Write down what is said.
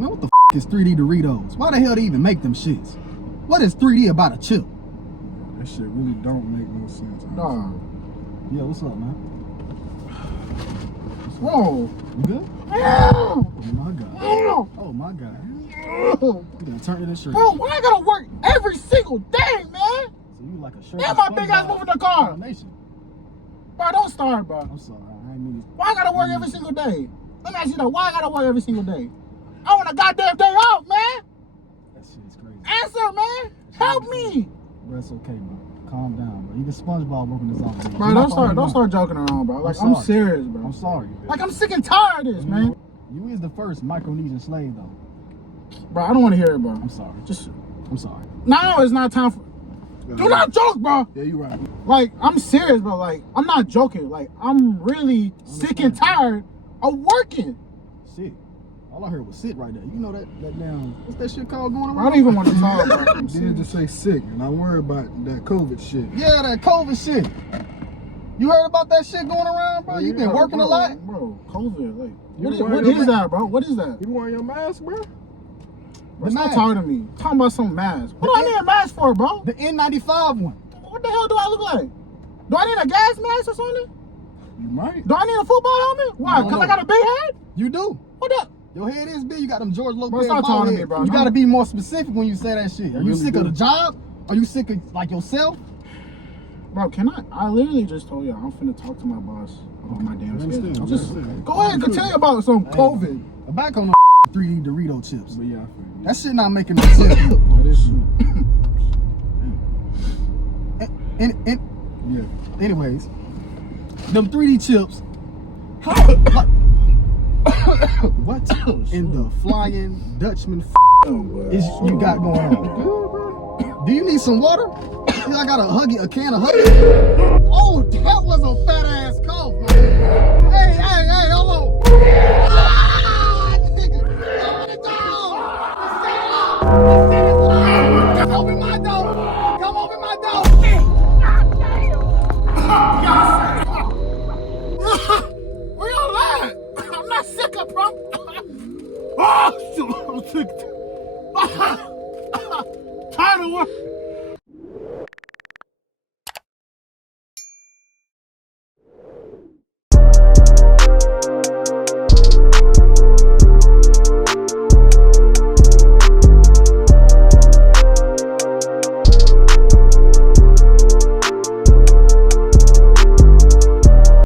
Man, what the is 3D Doritos? Why the hell they even make them shits? What is 3D about a chip? That shit really don't make no sense. Nah. Yo, what's up, man? Whoa. You good? Oh my God. Oh my God. You done turned this shirt. Bro, why I gotta work every single day, man? So you like a shirt? Damn, my big ass moving the car. Bro, don't start, bro. I'm sorry. I ain't mean to. Why I gotta work every single day? Let me ask you that. Why I gotta work every single day? I want a goddamn day off, man. That shit's crazy. Answer, man. Help me. Bro, it's okay, bro. Calm down, bro. Even SpongeBob working this off. Bro, don't start joking around, bro. Like, I'm serious, bro. I'm sorry. Like, I'm sick and tired of this, man. You is the first Micronesian slave, though. Bro, I don't want to hear it, bro. I'm sorry. I'm sorry. No, it's not time for... Do not joke, bro. Yeah, you right. Like, I'm serious, bro. Like, I'm not joking. Like, I'm really sick and tired of working. Shit. All I heard was sit right there. You know that damn, what's that shit called going around? I don't even want to talk, bro. You did just say sick, and I worry about that COVID shit. Yeah, that COVID shit. You heard about that shit going around, bro? You been working a lot? Bro, COVID, like, what wearing is that, bro? What is that? You wearing your mask, bro? Bro, stop talking to me. Talking about some mask. What do I need a mask for, bro? The N95 one. What the hell do I look like? Do I need a gas mask or something? You might. Do I need a football helmet? Why? Because I got a big head? You do. What up? Your head is big. You got them George Lopez. Bro, stop talking to me, bro. You got to be more specific when you say that shit. Are you sick of the job? Are you sick of, like, yourself? Bro, I literally just told you I'm finna talk to my boss about my damn schedule. Just go ahead and continue about some COVID. I'm back on the 3D Dorito chips. But yeah, I feel you. That shit not making no sense. That is true. Yeah. Anyways, them 3D chips. What in the flying Dutchman is you got going on? Do you need some water? I got a can of Huggy. Oh, that was a fat ass cough, man. Hey, hold on. Ah, nigga, open the door. Come open my door. Come open my door. Where y'all at? I'm not sick of bro. Oh, shoot, I'm sick. Tired of work.